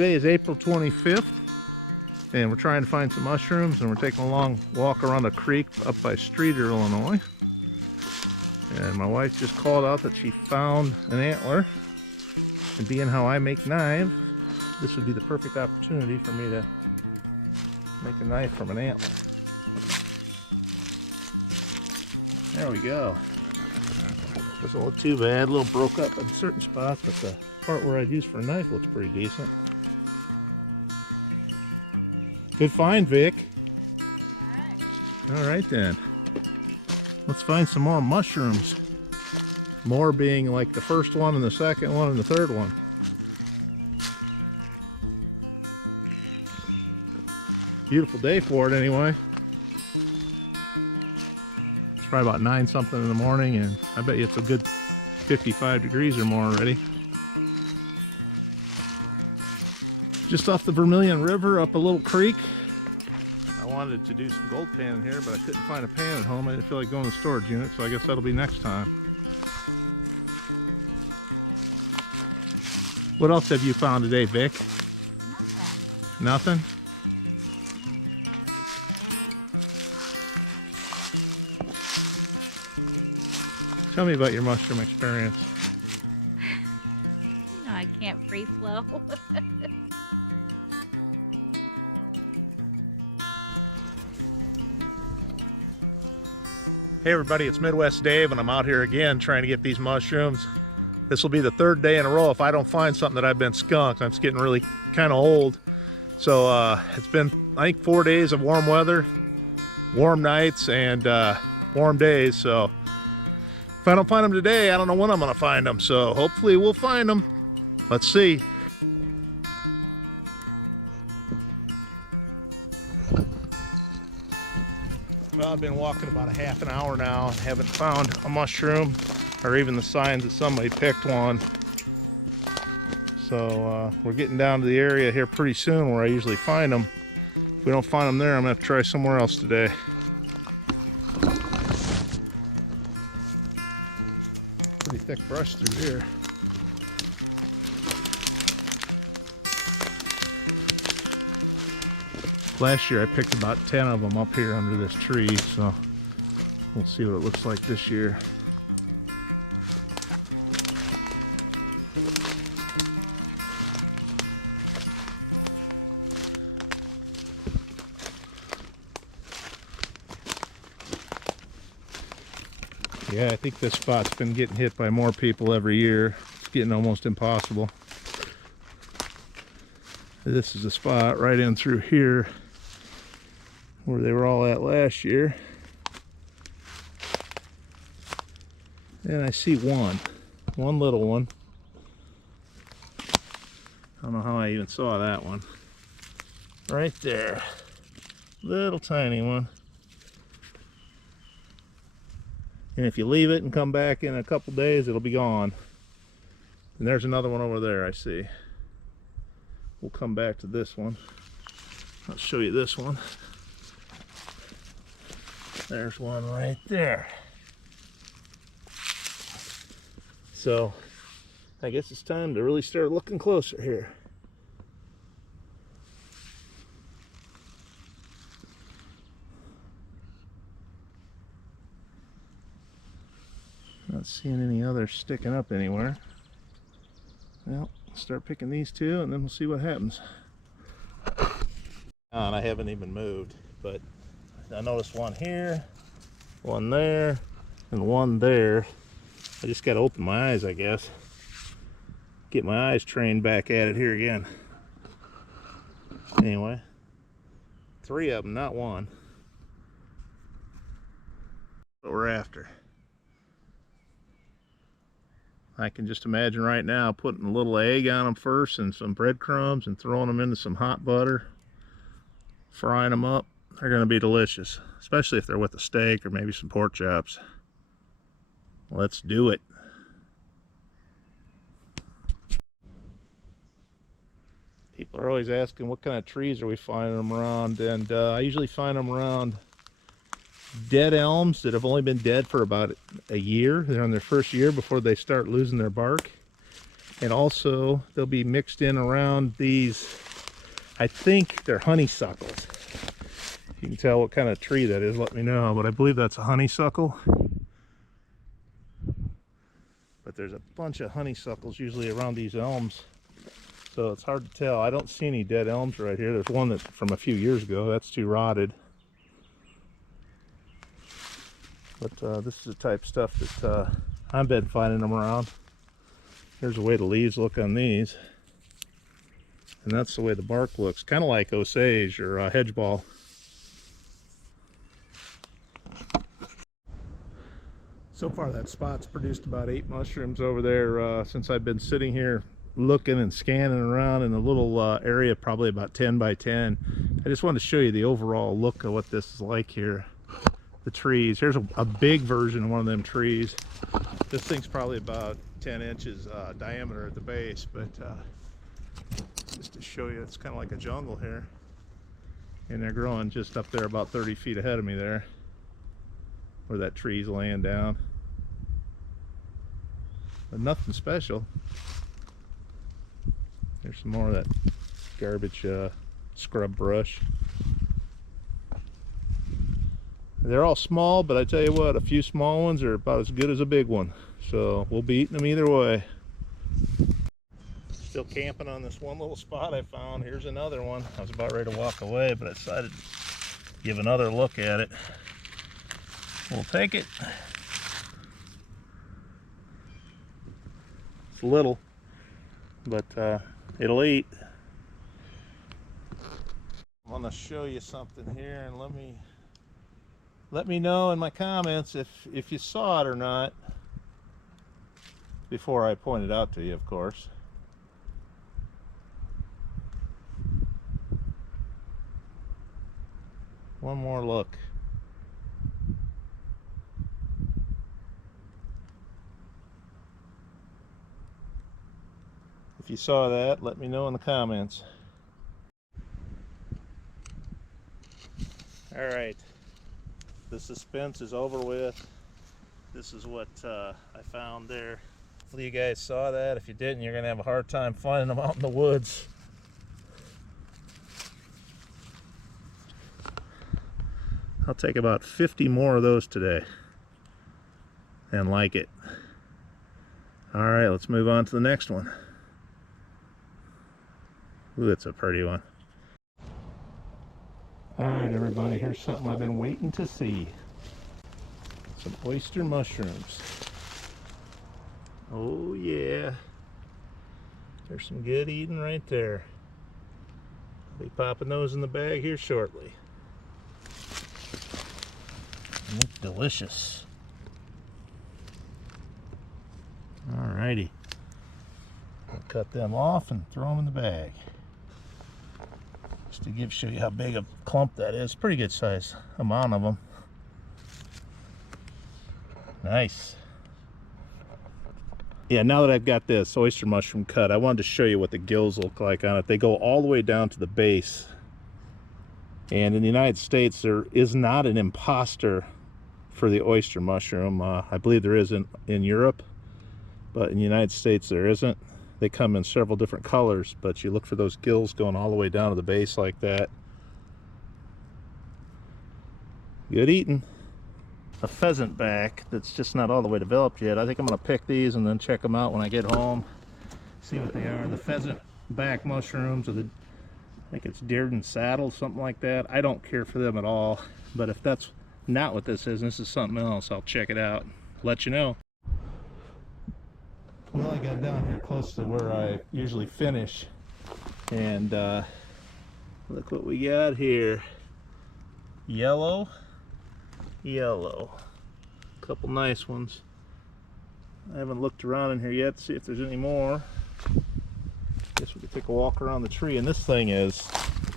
Today is April 25th, and we're trying to find some mushrooms, and we're taking a long walk around a creek up by Streeter, Illinois. And my wife just called out that she found an antler, and being how I make knives, this would be the perfect opportunity for me to make a knife from an antler. There we go. Doesn't look too bad, a little broke up in certain spots, but the part where I'd use for a knife looks pretty decent. Good find, Vic. All right then. Let's find some more mushrooms. More being like the first one and the second one and the third one. Beautiful day for it anyway. It's probably about 9 something in the morning, and I bet you it's a good 55 degrees or more already. Just off the Vermilion River, up a little creek. I wanted to do some gold panning here, but I couldn't find a pan at home. I didn't feel like going to the storage unit, so I guess that'll be next time. What else have you found today, Vic? Nothing. Nothing? Tell me about your mushroom experience. No, I can't free flow. Hey everybody, it's Midwest Dave, and I'm out here again trying to get these mushrooms. This will be the 3rd day in a row if I don't find something that I've been skunked. I'm getting really kind of old. So it's been, I think, 4 days of warm weather, warm nights, and warm days. So if I don't find them today, I don't know when I'm going to find them. So hopefully we'll find them. Let's see. Well, I've been walking about a half an hour now and haven't found a mushroom or even the signs that somebody picked one. So we're getting down to the area here pretty soon where I usually find them. If we don't find them there, I'm going to have to try somewhere else today. Pretty thick brush through here. Last year I picked about 10 of them up here under this tree, so we'll see what it looks like this year. Yeah, I think this spot's been getting hit by more people every year. It's getting almost impossible. This is a spot right in through here where they were all at last year. And I see one little one. I don't know how I even saw that one. Right there. Little tiny one. And if you leave it and come back in a couple days, it'll be gone. And there's another one over there I see. We'll come back to this one. I'll show you this one. There's one right there. So I guess it's time to really start looking closer here. Not seeing any others sticking up anywhere. Well, start picking these two and then we'll see what happens. And I haven't even moved, but I noticed one here, one there, and one there. I just got to open my eyes, I guess. Get my eyes trained back at it here again. Anyway, 3 of them, not one. What we're after. I can just imagine right now putting a little egg on them first and some breadcrumbs and throwing them into some hot butter, frying them up. They're going to be delicious, especially if they're with a steak or maybe some pork chops. Let's do it. People are always asking what kind of trees are we finding them around, and I usually find them around dead elms that have only been dead for about a year. They're on their first year before they start losing their bark. And also they'll be mixed in around these, I think they're honeysuckles. If you can tell what kind of tree that is, let me know, but I believe that's a honeysuckle. But there's a bunch of honeysuckles usually around these elms, so it's hard to tell. I don't see any dead elms right here. There's one that's from a few years ago, that's too rotted. But this is the type of stuff that I've been finding them around. Here's the way the leaves look on these, and that's the way the bark looks, kind of like osage or hedgeball. So far that spot's produced about 8 mushrooms over there since I've been sitting here looking and scanning around in a little area, probably about 10 by 10. I just wanted to show you the overall look of what this is like here. The trees, here's a big version of one of them trees. This thing's probably about 10 inches diameter at the base, but just to show you, it's kind of like a jungle here. And they're growing just up there about 30 feet ahead of me there, where that tree's laying down. But nothing special. There's some more of that garbage scrub brush. They're all small, but I tell you what, a few small ones are about as good as a big one. So we'll be eating them either way. Still camping on this one little spot I found. Here's another one. I was about ready to walk away, but I decided to give another look at it. We'll take it. It's little, but it'll eat. I want to show you something here, and let me know in my comments if you saw it or not before I point it out to you, of course. One more look. If you saw that, let me know in the comments. All right, the suspense is over with. This is what I found there. Hopefully you guys saw that. If you didn't, you're gonna have a hard time finding them out in the woods. I'll take about 50 more of those today and like it. All right, let's move on to the next one. Ooh, that's a pretty one. All right, everybody, here's something I've been waiting to see. Some oyster mushrooms. Oh yeah, there's some good eating right there. I'll be popping those in the bag here shortly. They look delicious. All righty, I'll cut them off and throw them in the bag. Just to show you how big a clump that is. Pretty good size amount of them. Nice. Yeah, now that I've got this oyster mushroom cut, I wanted to show you what the gills look like on it. They go all the way down to the base. And in the United States, there is not an imposter for the oyster mushroom. I believe there is in Europe, but in the United States there isn't. They come in several different colors, but you look for those gills going all the way down to the base like that. Good eating. A pheasant back that's just not all the way developed yet. I think I'm going to pick these and then check them out when I get home. See what they are. The pheasant back mushrooms, or I think it's Dearden saddle, something like that. I don't care for them at all, but if that's not what this is, and this is something else, I'll check it out. Let you know. Well, I got down here close to where I usually finish, and look what we got here. Yellow. A couple nice ones. I haven't looked around in here yet to see if there's any more. Guess we could take a walk around the tree, and this thing is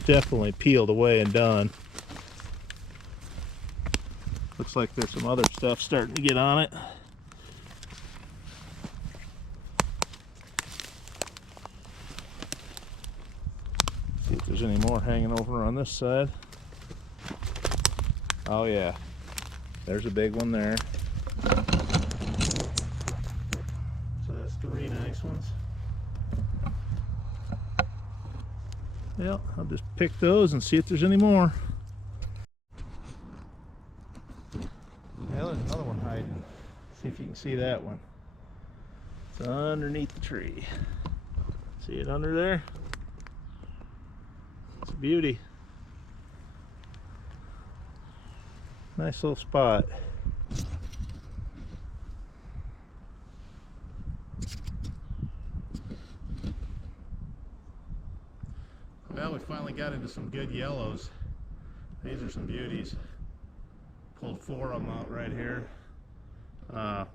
definitely peeled away and done. Looks like there's some other stuff starting to get on it. See if there's any more hanging over on this side. Oh yeah, there's a big one there. So that's 3 nice ones. Well, I'll just pick those and see if there's any more. Yeah, there's another one hiding. See if you can see that one. It's underneath the tree. See it under there? It's a beauty. Nice little spot. Well, we finally got into some good yellows. These are some beauties. Pulled 4 of them out right here. I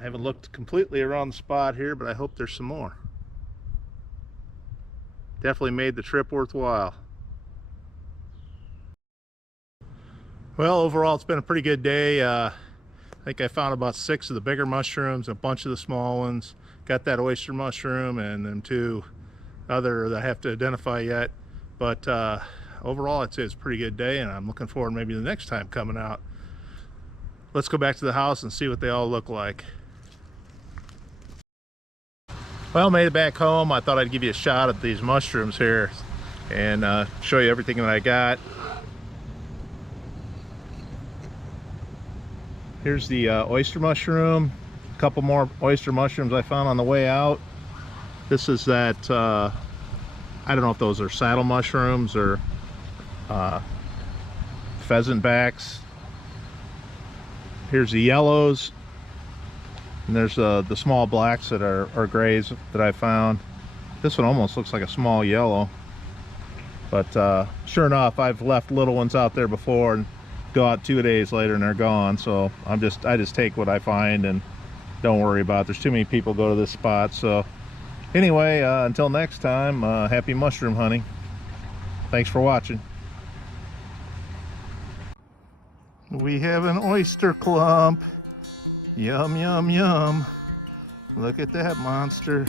haven't looked completely around the spot here, but I hope there's some more. Definitely made the trip worthwhile. Well, overall it's been a pretty good day. I think I found about 6 of the bigger mushrooms, a bunch of the small ones. Got that oyster mushroom and then 2 other that I have to identify yet. But overall I'd say it's a pretty good day, and I'm looking forward maybe the next time coming out. Let's go back to the house and see what they all look like. Well, made it back home. I thought I'd give you a shot at these mushrooms here and show you everything that I got. Here's the oyster mushroom. A couple more oyster mushrooms I found on the way out. This is that, I don't know if those are saddle mushrooms or pheasant backs. Here's the yellows. And there's the small blacks that are grays that I found. This one almost looks like a small yellow. But sure enough, I've left little ones out there before and go out 2 days later and they're gone. So I just take what I find and don't worry about it. There's too many people go to this spot. So anyway, until next time, happy mushroom hunting. Thanks for watching. We have an oyster clump. Yum, yum, yum. Look at that monster.